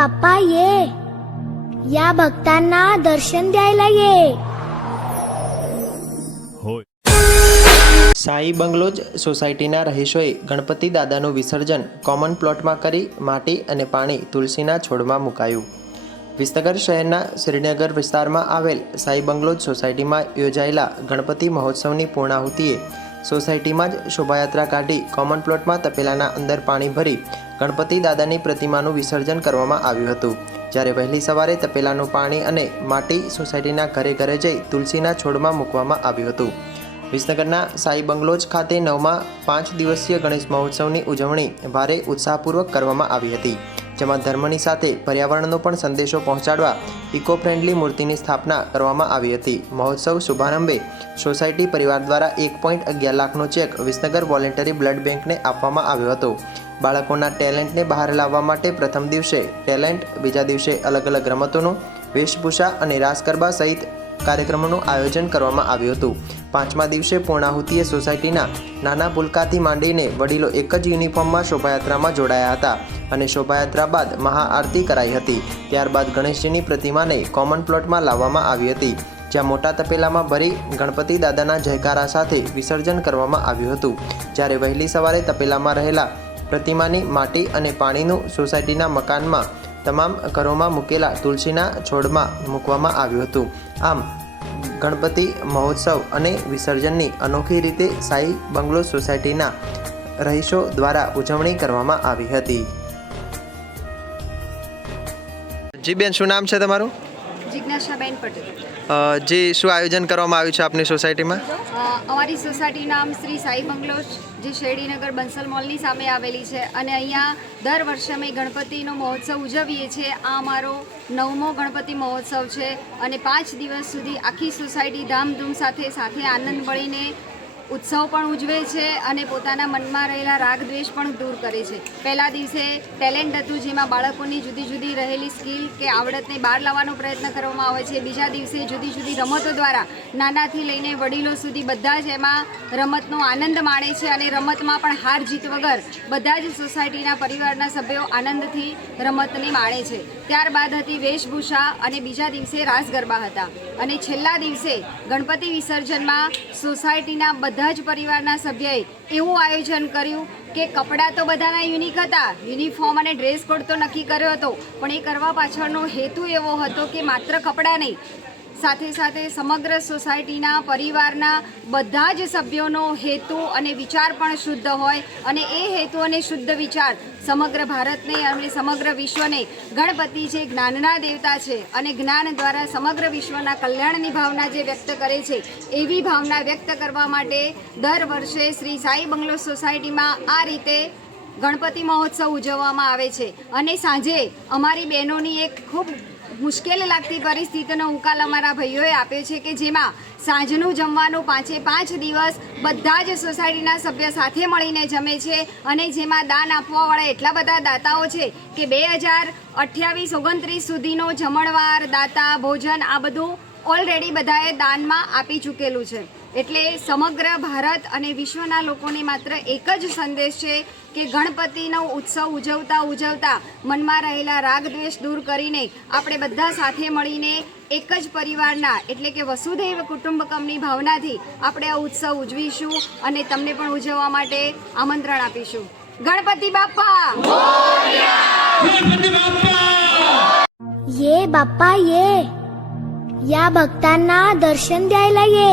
बाप्पा ये या भक्तांना दर्शन द्यायला ये होय સાઈ બંગલોજ સોસાયટીના રહીશોએ ગણપતિ દાદાનું વિસર્જન કોમન પ્લોટમાં કરી માટી અને પાણી તુલસીના છોડમાં મુકાયું વિસનગર શહેરના શ્રીનગર વિસ્તારમાં આવેલ સાઈ બંગલોજ સોસાયટીમાં યોજાયેલા ગણપતિ મહોત્સવની પૂર્ણાહુતિએ સોસાયટીમાં જ શોભાયાત્રા કાઢી કોમન પ્લોટમાં તપેલાના અંદર પાણી ભરી ગણપતિ દાદાની પ્રતિમાનું વિસર્જન કરવામાં આવ્યું હતું. જ્યારે વહેલી સવારે તપેલાનું પાણી અને માટી સોસાયટીના ઘરે ઘરે જઈ તુલસીના છોડમાં મૂકવામાં આવ્યું હતું. વિસનગરના સાઈ બંગલોજ ખાતે નવમા પાંચ દિવસીય ગણેશ મહોત્સવની ઉજવણી ભારે ઉત્સાહપૂર્વક કરવામાં આવી હતી. જેમાં ધર્મની સાથે પર્યાવરણનો પણ સંદેશો પહોંચાડવા ઇકો ફ્રેન્ડલી મૂર્તિની સ્થાપના કરવામાં આવી હતી. મહોત્સવ શુભારંભે સોસાયટી પરિવાર દ્વારા એક પોઈન્ટ અગિયાર લાખનો ચેક વિસનગર વોલેન્ટરી બ્લડ બેંકને આપવામાં આવ્યો હતો. બાળકોના ટેલેન્ટને બહાર લાવવા માટે પ્રથમ દિવસે ટેલેન્ટ, બીજા દિવસે અલગ અલગ રમતોનું, વેશભૂષા અને રાસ ગરબા સહિત કાર્યક્રમોનું આયોજન કરવામાં આવ્યું હતું. પાંચમા દિવસે પૂર્ણાહુતિએ સોસાયટીના નાના પુલકાથી માંડીને વડીલો એક જ યુનિફોર્મમાં શોભાયાત્રામાં જોડાયા હતા અને શોભાયાત્રા બાદ મહાઆરતી કરાઈ હતી. ત્યારબાદ ગણેશજીની પ્રતિમાને કોમન પ્લોટમાં લાવવામાં આવી હતી, જ્યાં મોટા તપેલામાં ભરી ગણપતિ દાદાના જયકારા સાથે વિસર્જન કરવામાં આવ્યું હતું. જ્યારે વહેલી સવારે તપેલામાં રહેલા પ્રતિમાની માટી અને પાણીનું સોસાયટીના મકાનમાં તમામ ઘરોમાં મૂકેલા તુલસીના છોડમાં મૂકવામાં આવ્યું હતું. આમ, ગણપતિ મહોત્સવ અને વિસર્જનની અનોખી રીતે સાઈ બંગલો સોસાયટીના રહીશો દ્વારા ઉજવણી કરવામાં આવી હતી. જી બેન, શું નામ છે તમારું? જિજ્ઞાસાબેન પટેલ. જી શું આયોજન કરવામાં આવ્યું છે આપની સોસાયટીમાં? અમારી સોસાયટી નામ શ્રી સાઈ બંગલો જે શેરડીનગર બંસલ મોલની સામે આવેલી છે અને અહીંયા દર વર્ષે અમે ગણપતિનો મહોત્સવ ઉજવીએ છીએ. આ અમારો નવમો ગણપતિ મહોત્સવ છે અને પાંચ દિવસ સુધી આખી સોસાયટી ધામધૂમ સાથે સાથે આનંદ મળીને ઉત્સવ પણ ઉજવે છે અને પોતાના મનમાં રહેલા રાગ દ્વેષ પણ દૂર કરે છે. પહેલા દિવસે ટેલેન્ટ હતું જેમાં બાળકોની જુદી જુદી રહેલી સ્કિલ કે આવડતને બહાર લાવવાનો પ્રયત્ન કરવામાં આવે છે. બીજા દિવસે જુદી જુદી રમતો દ્વારા નાનાથી લઈને વડીલો સુધી બધા જ એમાં રમતનો આનંદ માણે છે અને રમતમાં પણ હાર જીત વગર બધા જ સોસાયટીના પરિવારના સભ્યો આનંદથી રમતને માણે છે. ત્યારબાદ હતી વેશભૂષા અને બીજા દિવસે રાસ ગરબા હતા. અને છેલ્લા દિવસે ગણપતિ વિસર્જનમાં સોસાયટીના બધા જ પરિવારના સભ્યએ એવું આયોજન કર્યું કે કપડાં તો બધાના યુનિક હતા. યુનિફોર્મ અને ડ્રેસ કોડ તો નક્કી કર્યો હતો. પણ એ કરવા પાછળનો હેતુ એવો હતો કે માત્ર કપડાં નહીં સાથે સાથે સમગ્ર સોસાયટીના પરિવારના બધા જ સભ્યોનો હેતુ અને વિચાર પણ શુદ્ધ હોય અને એ હેતુ અને શુદ્ધ વિચાર સમગ્ર ભારતને અને સમગ્ર વિશ્વને ગણપતિ જે જ્ઞાનના દેવતા છે અને જ્ઞાન દ્વારા સમગ્ર વિશ્વના કલ્યાણની ભાવના જે વ્યક્ત કરે છે, એવી ભાવના વ્યક્ત કરવા માટે દર વર્ષે શ્રી સાઈ બંગલો સોસાયટીમાં આ રીતે ગણપતિ મહોત્સવ ઉજવવામાં આવે છે. અને સાંજે અમારી બહેનોની એક ખૂબ મુશ્કેલ લાગતી પરિસ્થિતિનો ઉકાલ અમારા ભાઈઓએ આપ્યો છે કે જેમાં સાંજનું જમવાનું પાંચે પાંચ દિવસ બધા જ સોસાયટીના સભ્ય સાથે મળીને જમે છે અને જેમાં દાન આપવાવાળા એટલા બધા દાતાઓ છે કે બે હજાર અઠ્યાવીસ ઓગણત્રીસ સુધીનો જમણવાર દાતા, ભોજન આ બધું ઓલરેડી બધાએ દાનમાં આપી ચૂકેલું છે. એટલે સમગ્ર ભારત અને વિશ્વના લોકોને માત્ર એક જ સંદેશ છે કે ગણપતિનો ઉત્સવ ઉજવતા ઉજવતા મનમાં રહેલા રાગ દ્વેષ દૂર કરીને આપણે બધા સાથે મળીને એક જ પરિવારના એટલે કે વસુધૈવ કુટુંબકમની ભાવનાથી આપણે આ ઉત્સવ ઉજવીશું અને તમને પણ ઉજવવા માટે આમંત્રણ આપીશું ગણપતિ બાપ્પા ये बाप्पा ये या भक्तांना दर्शन द्यायला ये